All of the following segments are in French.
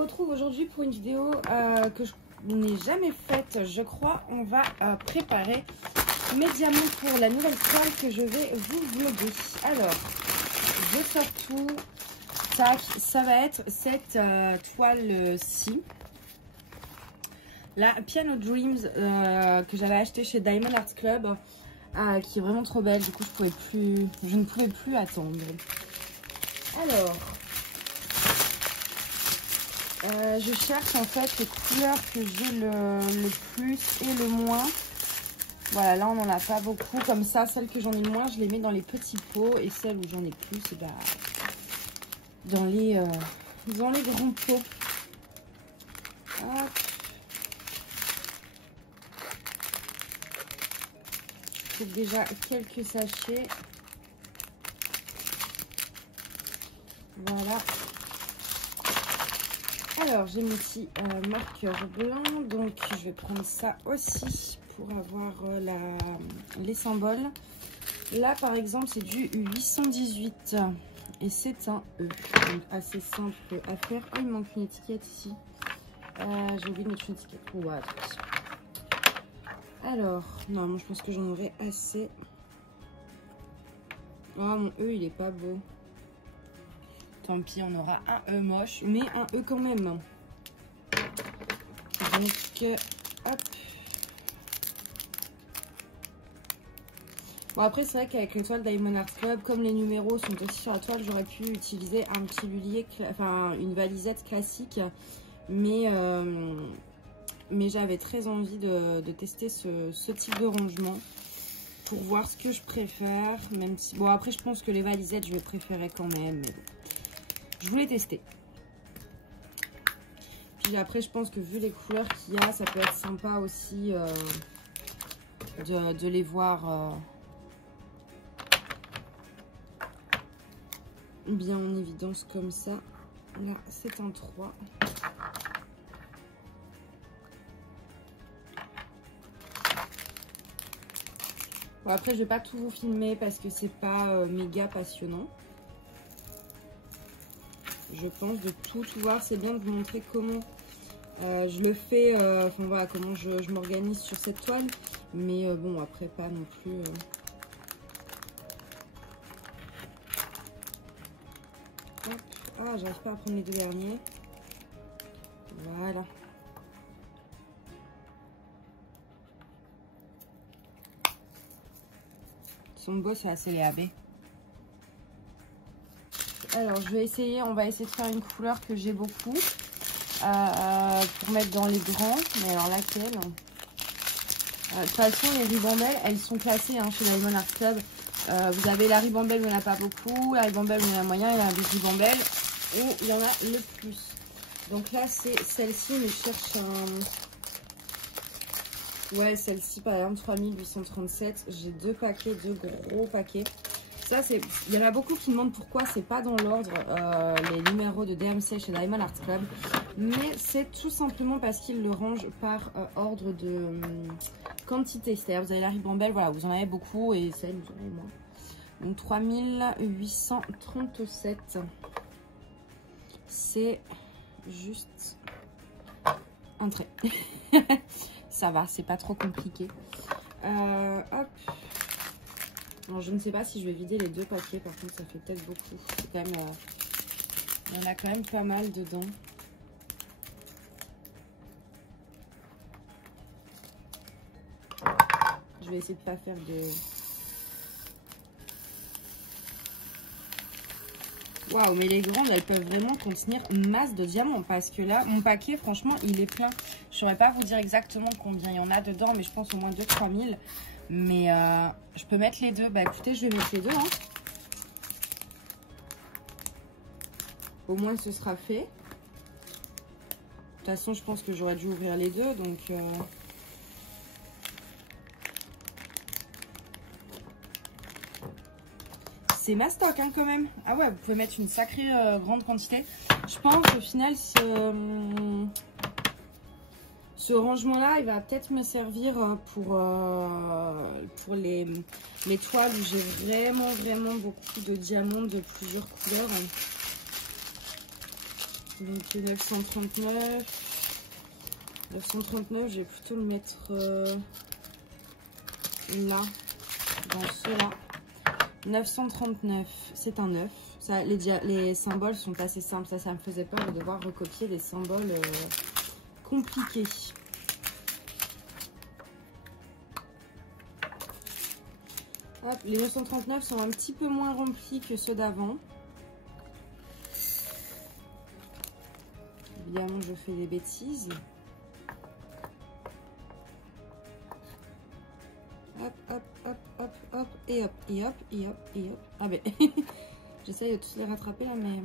retrouve aujourd'hui pour une vidéo que je n'ai jamais faite, je crois. On va préparer mes diamants pour la nouvelle toile que je vais vous vlogger. Alors, je sors tout. Tac, ça va être cette toile-ci. La Piano Dreams que j'avais acheté chez Diamond Art Club, qui est vraiment trop belle. Du coup, je ne pouvais plus attendre. Alors, je cherche en fait les couleurs que j'ai le plus et le moins. Voilà, là on n'en a pas beaucoup. Comme ça, celles que j'en ai le moins, je les mets dans les petits pots. Et celles où j'en ai plus, bah, dans les grands pots. Hop. J'ai déjà quelques sachets. Voilà. Alors, j'ai mon petit marqueur blanc. Donc, je vais prendre ça aussi pour avoir les symboles. Là, par exemple, c'est du 818. Et c'est un E. Donc, assez simple à faire. Oh, il me manque une étiquette ici. J'ai oublié de mettre une étiquette. Oh, attention. Alors, non, je pense que j'en aurai assez. Oh, mon E, il est pas beau. Tant pis, on aura un E moche, mais un E quand même. Donc, hop. Bon, après, c'est vrai qu'avec les toiles Diamond Art Club, comme les numéros sont aussi sur la toile, j'aurais pu utiliser un petit lulier, enfin, une valisette classique. Mais j'avais très envie de tester ce type de rangement pour voir ce que je préfère. Même si, bon, après, je pense que les valisettes, je vais préférer quand même. Mais bon. Je voulais tester. Puis après, je pense que vu les couleurs qu'il y a, ça peut être sympa aussi de les voir bien en évidence comme ça. Là, c'est un 3. Bon, après, je vais pas tout vous filmer parce que c'est pas méga passionnant. Je pense de tout voir, c'est bien de vous montrer comment je le fais, enfin voilà, comment je m'organise sur cette toile. Mais bon, après, pas non plus. Hop. Ah, j'arrive pas à prendre les deux derniers. Voilà. Son beau, c'est assez léabé. Alors, je vais essayer, on va essayer de faire une couleur que j'ai beaucoup pour mettre dans les grands. Mais alors, laquelle? De toute façon, les ribambelles, elles sont classées hein, chez Diamond Art Club. Vous avez la ribambelle où il n'y en a pas beaucoup, la ribambelle où il y en a moyen, et la ribambelle où il y en a le plus. Donc là, c'est celle-ci, mais je cherche un... Ouais, celle-ci, par exemple, 3837. J'ai deux paquets, deux gros paquets. Ça, c'est... Il y en a beaucoup qui demandent pourquoi c'est pas dans l'ordre les numéros de DMC chez Diamond Art Club. Mais c'est tout simplement parce qu'ils le rangent par ordre de quantité. C'est-à-dire, vous avez la ribambelle, voilà, vous en avez beaucoup et celle, vous en avez moins. Donc, 3837. C'est juste un trait. Ça va, c'est pas trop compliqué. Hop. Alors, je ne sais pas si je vais vider les deux paquets. Par contre, ça fait peut-être beaucoup. C'est quand même, il y en a quand même pas mal dedans. Je vais essayer de pas faire de... Waouh, mais les grandes, elles peuvent vraiment contenir une masse de diamants. Parce que là, mon paquet, franchement, il est plein. Je ne saurais pas vous dire exactement combien il y en a dedans. Mais je pense au moins 2-3 000. Mais je peux mettre les deux. Bah écoutez, je vais mettre les deux. Hein. Au moins, ce sera fait. De toute façon, je pense que j'aurais dû ouvrir les deux. Donc... C'est ma stock hein, quand même. Ah ouais, vous pouvez mettre une sacrée grande quantité. Je pense au final, ce rangement-là, il va peut-être me servir pour les toiles où j'ai vraiment beaucoup de diamants de plusieurs couleurs. Donc 939. 939, je vais plutôt le mettre là, dans ceux-là. 939, c'est un 9. Ça, les symboles sont assez simples. Ça me faisait peur de devoir recopier des symboles compliqués. Hop, les 939 sont un petit peu moins remplis que ceux d'avant. Évidemment, je fais des bêtises. Hop, hop, hop, hop, hop, et hop, et hop, et hop, et hop. Ah ben, j'essaye de tous les rattraper là, mais...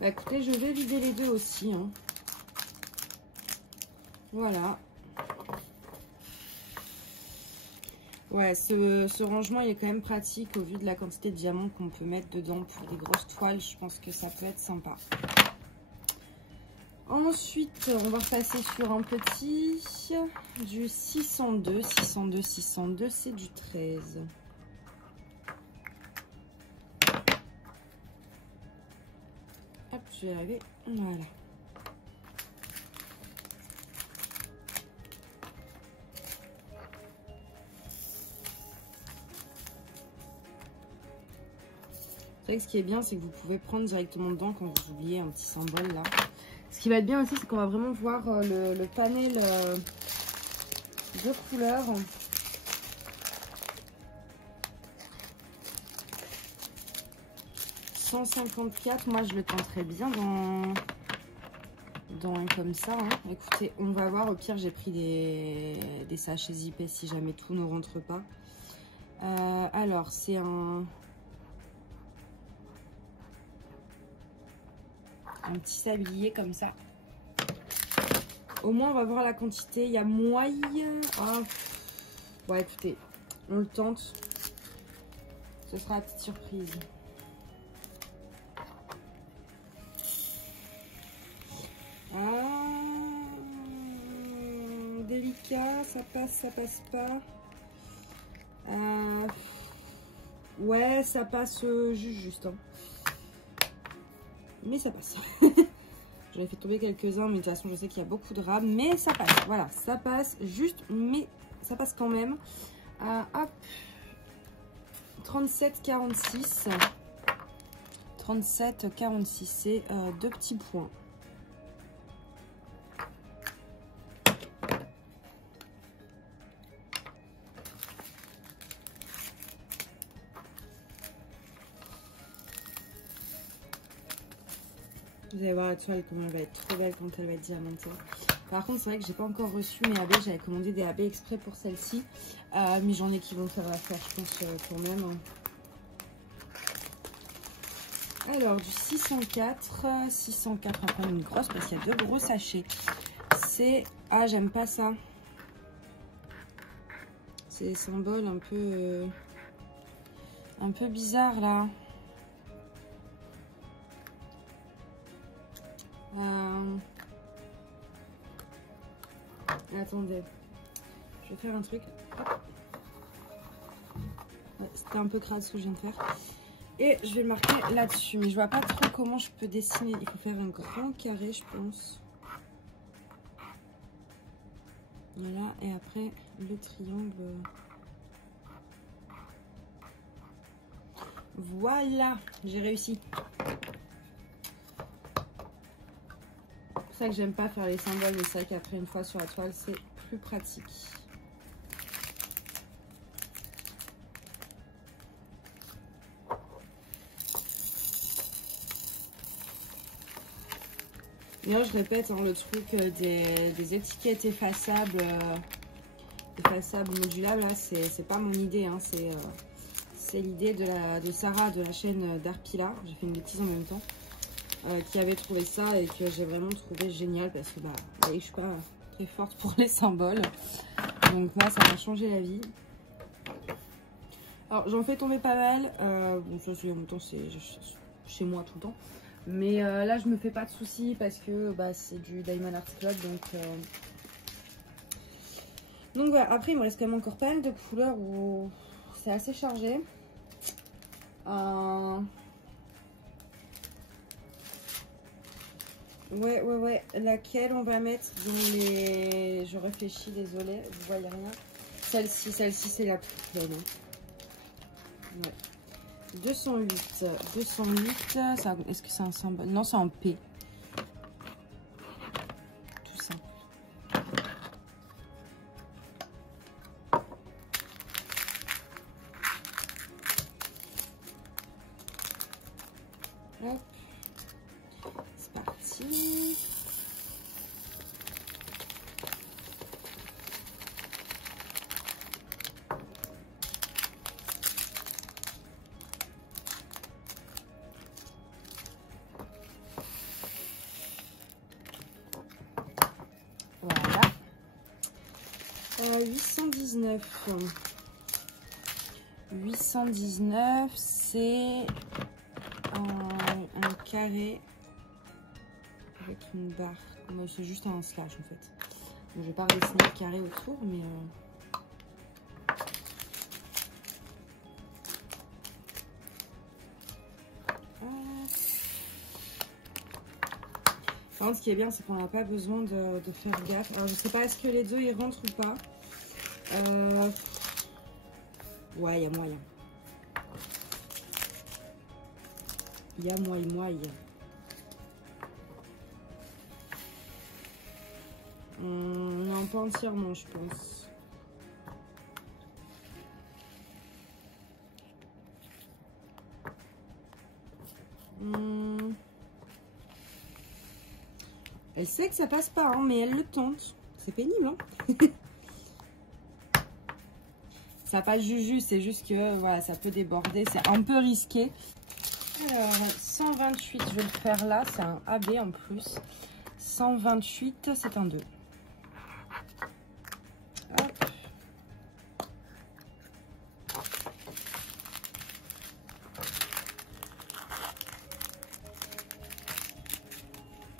Bah écoutez, je vais vider les deux aussi. Hein. Voilà. Ouais, ce rangement il est quand même pratique au vu de la quantité de diamants qu'on peut mettre dedans pour des grosses toiles. Je pense que ça peut être sympa. Ensuite, on va repasser sur un petit du 602. 602, 602, c'est du 13. Hop, je vais arriver. Voilà. C'est vrai que ce qui est bien, c'est que vous pouvez prendre directement dedans quand vous oubliez un petit symbole là. Ce qui va être bien aussi, c'est qu'on va vraiment voir le panel de couleurs. « 154 », moi je le tenterais bien dans un comme ça. Hein. Écoutez, on va voir. Au pire, j'ai pris des sachets zippés si jamais tout ne rentre pas. Alors, c'est un petit sablier comme ça. Au moins, on va voir la quantité. Il y a moyen... Oh. Bon, écoutez, on le tente. Ce sera la petite surprise. Ah, délicat, ça passe pas. Ouais, ça passe juste. Hein. Mais ça passe. J'en ai fait tomber quelques-uns, mais de toute façon, je sais qu'il y a beaucoup de rames. Mais ça passe, voilà, ça passe juste, mais ça passe quand même. Hop, 37,46. 37,46, c'est 2 petits points. Vous allez voir la toile, comment elle va être trop belle quand elle va être diamantée. Par contre, c'est vrai que j'ai pas encore reçu mes AB. J'avais commandé des AB exprès pour celle-ci. Mais j'en ai qui vont faire l'affaire, je pense, quand même. Alors, du 604. 604, on prend une grosse parce qu'il y a 2 gros sachets. C'est... Ah, j'aime pas ça. C'est des symboles un peu bizarres, là. Attendez, je vais faire un truc. Ouais, c'était un peu crade ce que je viens de faire. Et je vais le marquer là-dessus. Mais je vois pas trop comment je peux dessiner. Il faut faire un grand carré, je pense. Voilà, et après le triangle. Voilà, j'ai réussi. C'est ça que j'aime pas faire les symboles, mais c'est vrai qu'après une fois sur la toile, c'est plus pratique. Et là, je répète, hein, le truc des étiquettes effaçables modulables, là, c'est pas mon idée, hein, c'est l'idée de Sarah de la chaîne d'Arpila. J'ai fait une bêtise en même temps. Qui avait trouvé ça et que j'ai vraiment trouvé génial parce que bah, vous voyez, je suis pas très forte pour les symboles. Donc là, ça m'a changé la vie. Alors, j'en fais tomber pas mal. Bon, ça, en même temps, c'est chez moi tout le temps. Mais là, je me fais pas de soucis parce que bah, c'est du Diamond Art Club. Donc voilà. Après, il me reste quand même encore pas mal de couleurs où c'est assez chargé. Ouais. Laquelle on va mettre dans les... Je réfléchis, désolée, vous voyez rien. Celle-ci c'est la plus pleine. Ouais. 208. Est-ce que c'est un symbole? Non, c'est en P. Tout simple. Hop. C'est parti. Voilà. 819. 819, c'est un carré avec une barre. C'est juste un slash en fait. Donc, je vais pas dessiner le carré autour, mais... Par contre, ce qui est bien, c'est qu'on n'a pas besoin de faire gaffe. Alors, je sais pas, est-ce que les deux, ils rentrent ou pas? Ouais, il y a moyen. Il y a moyen. Non, pas entièrement, je pense. Elle sait que ça passe pas, hein, mais elle le tente. C'est pénible, hein. Ça passe juju, c'est juste que voilà, ça peut déborder. C'est un peu risqué. Alors, 128, je vais le faire là. C'est un AB en plus. 128, c'est un 2. Hop.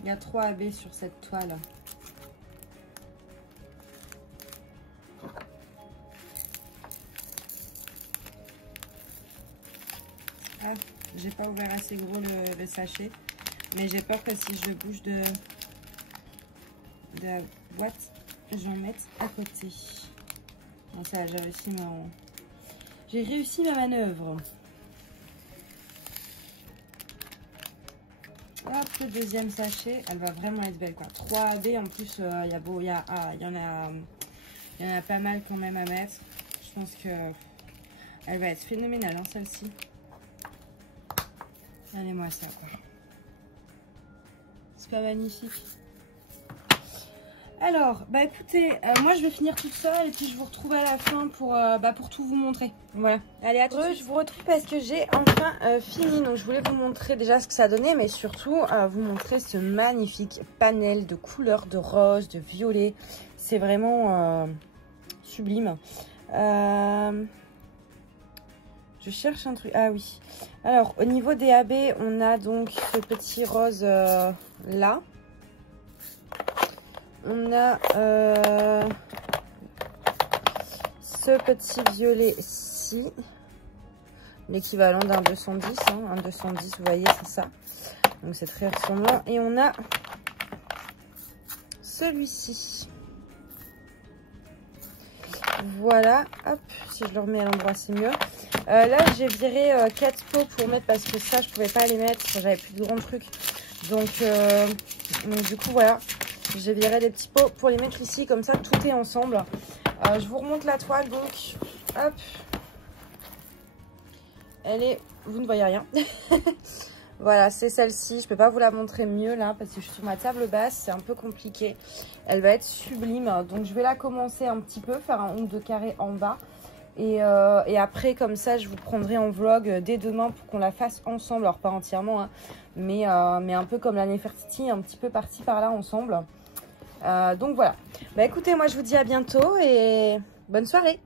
Il y a 3 AB sur cette toile. Ah, j'ai pas ouvert assez gros le sachet. Mais j'ai peur que si je bouge de la boîte, j'en mette à côté. Bon, ça, j'ai réussi ma manœuvre. Hop, le deuxième sachet, elle va vraiment être belle quoi. 3 AB en plus, il y en a pas mal quand même à mettre. Je pense que elle va être phénoménale hein, celle-ci. Regardez-moi ça quoi. C'est pas magnifique. Alors, bah écoutez, moi je vais finir toute seule et puis je vous retrouve à la fin pour tout vous montrer. Voilà. Allez, à tout de suite. Je vous retrouve parce que j'ai enfin fini. Donc je voulais vous montrer déjà ce que ça donnait, mais surtout vous montrer ce magnifique panel de couleurs de rose, de violet. C'est vraiment sublime. Je cherche un truc. Ah oui. Alors, au niveau des AB, on a donc ce petit rose là. On a ce petit violet-ci, l'équivalent d'un 210, hein, un 210, vous voyez, c'est ça. Donc c'est très ressemblant. Et on a celui-ci. Voilà, hop, si je le remets à l'endroit, c'est mieux. Là, j'ai viré 4 pots pour mettre parce que ça, je pouvais pas les mettre, j'avais plus de grands trucs. Donc du coup, voilà. J'ai viré des petits pots pour les mettre ici, comme ça tout est ensemble. Je vous remonte la toile, donc hop. Elle est, vous ne voyez rien. Voilà, c'est celle-ci. Je peux pas vous la montrer mieux là parce que je suis sur ma table basse, c'est un peu compliqué. Elle va être sublime, donc je vais la commencer un petit peu, faire un ou deux carrés en bas. Et après, comme ça, je vous prendrai en vlog dès demain pour qu'on la fasse ensemble. Alors pas entièrement, hein, mais un peu comme la Nefertiti, un petit peu par-ci par-là ensemble. Donc voilà. Bah écoutez, moi je vous dis à bientôt et bonne soirée.